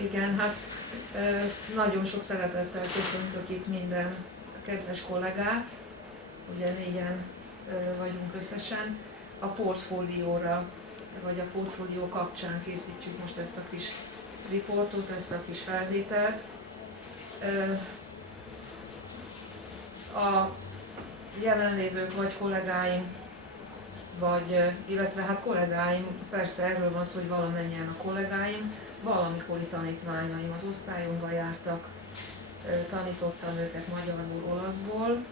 Igen, hát nagyon sok szeretettel köszöntök itt minden kedves kollégát, ugye 4-en vagyunk összesen. A portfólióra, vagy a portfólió kapcsán készítjük most ezt a kis riportot, ezt a kis felvételt. A jelenlévők vagy kollégáim, illetve hát kollégáim, persze erről van szó, hogy valamennyien a kollégáim, valamikori tanítványaim az osztályunkban jártak, tanítottam őket magyarul, olaszból,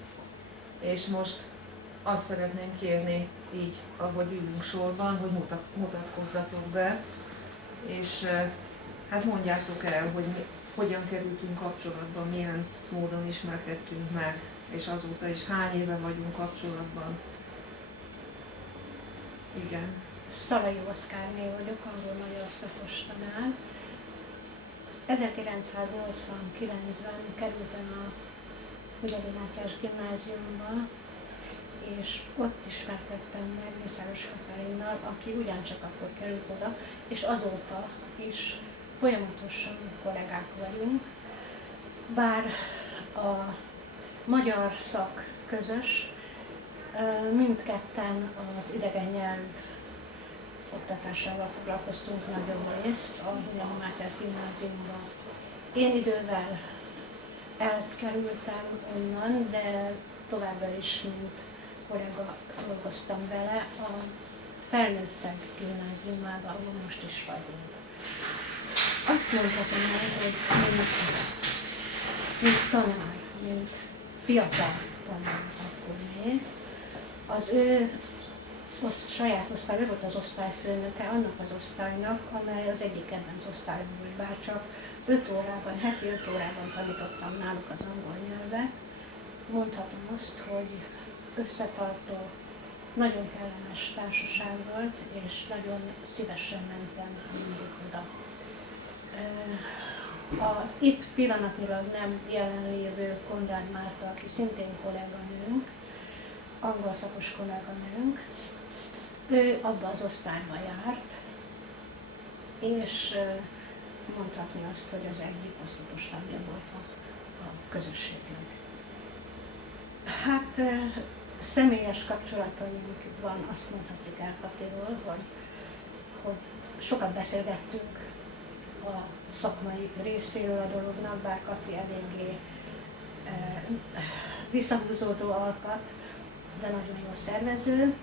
és most azt szeretném kérni így, ahogy ülünk sorban, hogy mutatkozzatok be, és hát mondjátok el, hogy hogyan kerültünk kapcsolatban, milyen módon ismerkedtünk meg, és azóta is hány éve vagyunk kapcsolatban. Igen. Szalai Oszkárné vagyok, angol-magyar szakos tanár. 1989-ben kerültem a Hunyadi Mátyás gimnáziumba, és ott ismerkedtem meg Mészáros Katalinnal, aki ugyancsak akkor került oda, és azóta is folyamatosan kollégák vagyunk. Bár a magyar szak közös, mindketten az idegen nyelv oktatásával foglalkoztunk nagyobb részt a Hunyadi Mátyás gimnáziumban. Én idővel elkerültem onnan, de továbbra is, mint kollega dolgoztam vele a felnőttek gimnáziumában, ahol most is vagyunk. Azt mondhatom el, hogy mint tanár, mint fiatal tanár akkor még, az ő saját osztály, ő volt az osztályfőnöke annak az osztálynak, amely az egyik kedvenc osztály volt, bár csak 5 órában, heti 5 órában tanítottam náluk az angol nyelvet. Mondhatom azt, hogy összetartó, nagyon kellemes társaság volt, és nagyon szívesen mentem mindig oda. Az itt pillanatnyilag nem jelenlévő Konrád Márta, aki szintén kolléganőnk, angol szakos kolléganőnk, ő abba az osztályba járt, és mondhatni azt, hogy az egyik oszlopos tagja volt a közösségünk. Hát személyes kapcsolataink van, azt mondhatjuk el Katiról, hogy sokat beszélgettünk a szakmai részéről a dolognak, bár Kati eléggé visszahúzódó alkat, de nagyon jó szervező.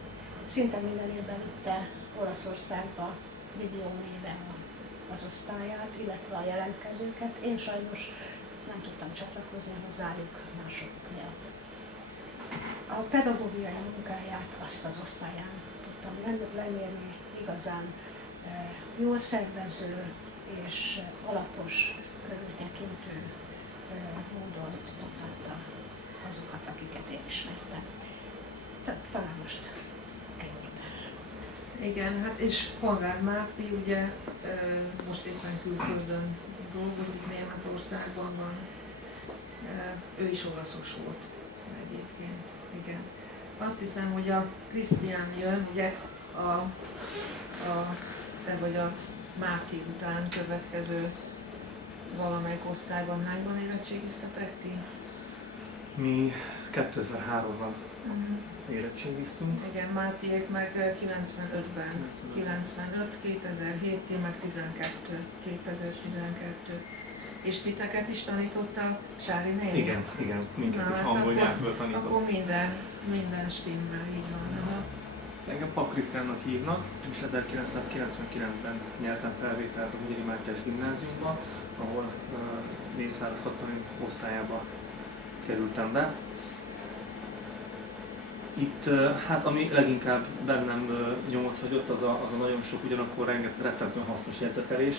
Szinte minden évben vitte Olaszországba Videó néven az osztályát, illetve a jelentkezőket. Én sajnos nem tudtam csatlakozni hozzájuk mások miatt. A pedagógiai munkáját azt az osztályán tudtam lemérni, igazán jól szervező és alapos, körültekintő módon mutatta azokat, akiket én ismertem. Talán most ennyit. Igen, hát és Konrád Márti ugye most éppen külföldön dolgozik, Németországban van. Ő is olaszos volt egyébként, igen. Azt hiszem, hogy a Krisztián jön, ugye te vagy a Máté után következő valamelyik osztályban hányban érettségiztetek ti? Mi 2003-ban érettségiztünk. Igen, Mátiék meg 95-ben, 95, 2007, ti meg 2012. És titeket is tanította Sári néni? Igen, minket is angol nyelvből tanított. Akkor minden stimmel, így van. Engem Pap Krisztiánnak hívnak, és 1999-ben nyertem felvételt a Hunyadi Mátyás gimnáziumba, ahol Mészáros Katalin osztályába kerültem be. Itt, hát ami leginkább bennem nyomot hagyott, az a nagyon sok, ugyanakkor rengeteg rettentően hasznos jegyzetelés,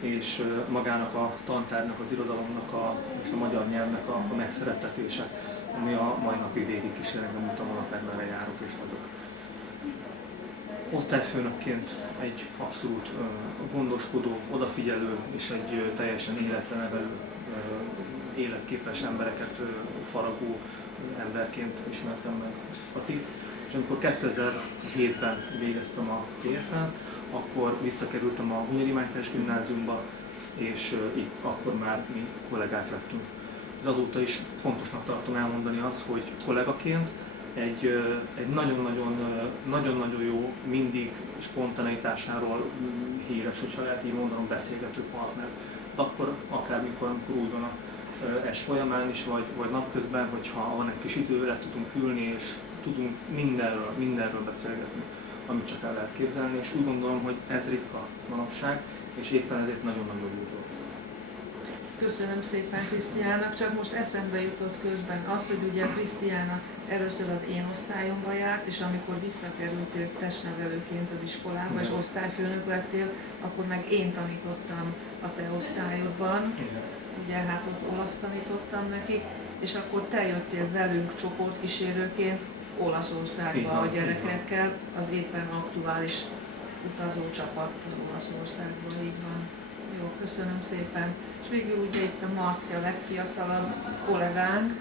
és magának a tantárnak, az irodalomnak és a magyar nyelvnek a megszerettetése, ami a mai napig végig kísér engem úton, alapvetően erre járok és vagyok. Osztályfőnökként egy abszolút gondoskodó, odafigyelő és egy teljesen életre nevelő, életképes embereket faragó emberként ismertem meg Katit. És amikor 2007-ben végeztem a TFN, akkor visszakerültem a Hunyadi Mátyás gimnáziumba, és itt akkor már mi kollégák lettünk. De azóta is fontosnak tartom elmondani azt, hogy kollégaként egy nagyon-nagyon jó, mindig spontaneitásáról híres, hogyha lehet így mondanom, beszélgető partner. De akkor akármikor, amikor úgy van a est folyamán is, vagy napközben, hogyha van egy kis idő, le tudunk ülni, és tudunk mindenről beszélgetni, amit csak el lehet képzelni, és úgy gondolom, hogy ez ritka manapság, és éppen ezért nagyon-nagyon jó dolog. Köszönöm szépen Krisztiának, csak most eszembe jutott közben az, hogy ugye Krisztiána először az én osztályomba járt, és amikor visszakerültél testnevelőként az iskolába, és osztályfőnök lettél, akkor meg én tanítottam a te osztályodban. Igen. Ugye hát ott olasz tanítottam neki, és akkor te jöttél velünk csoportkísérőként Olaszországba a gyerekekkel, az éppen aktuális utazó csapattal Olaszországban, így van. Jó, köszönöm szépen. És végül ugye itt a Marcia legfiatalabb kollégánk.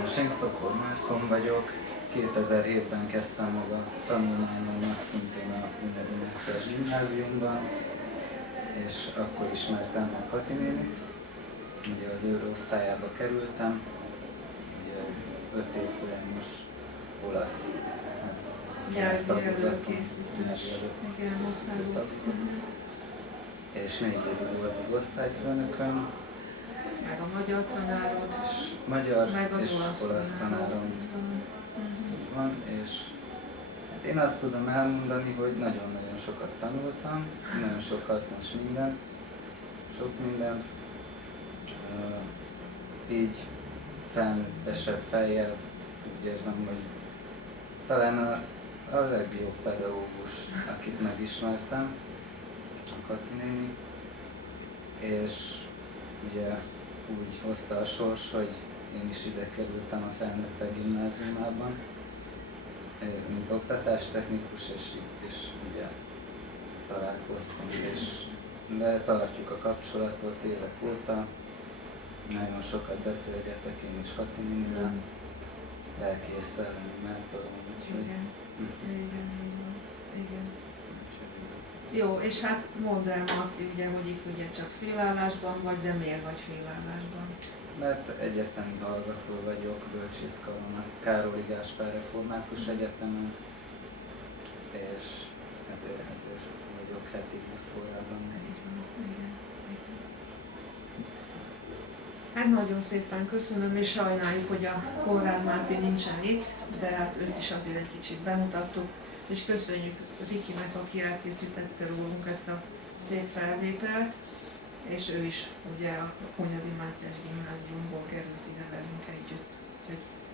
Most én Szokor Márton vagyok, 2007-ben kezdtem meg a tanulmányomat szintén a Ünnedi Mátyás gimnáziumban, és akkor ismertem meg Kati nénit. Ugye az ő osztályába kerültem, ugye 5 évfolyamos olasz Nyelvjelölkészítős, igen, osztályból. És 4 évig volt az osztályfőnököm, Meg a magyar tanárod, és magyar meg az és olasz tanárom tanárom. van, és hát én azt tudom elmondani, hogy nagyon-nagyon sokat tanultam, nagyon sok hasznos mindent, sok mindent, így felnőttesebb fejjel úgy érzem, hogy talán a legjobb pedagógus, akit megismertem, a Kati néni, és ugye úgy hozta a sors, hogy én is ide kerültem a felnőttek gimnáziumában, mint oktatástechnikus, és itt is ugye találkoztunk, és tartjuk a kapcsolatot évek óta. Nagyon sokat beszélgetek én is Kati nénivel, lelki és szellemi mentorom, úgyhogy... Igen. Jó, és hát mondd el, Marci, ugye, hogy itt ugye csak félállásban vagy, de miért vagy félállásban? Mert egyetemi hallgató vagyok, bölcsészkaron a Károly Gáspár Református Egyetemen, és ezért vagyok heti 20 órában. Hát nagyon szépen köszönöm, és sajnáljuk, hogy a Konrád Máté nincsen itt, de hát őt is azért egy kicsit bemutattuk, és köszönjük Rikinek, aki elkészítette rólunk ezt a szép felvételt, és ő is ugye a Hunyadi Mátyás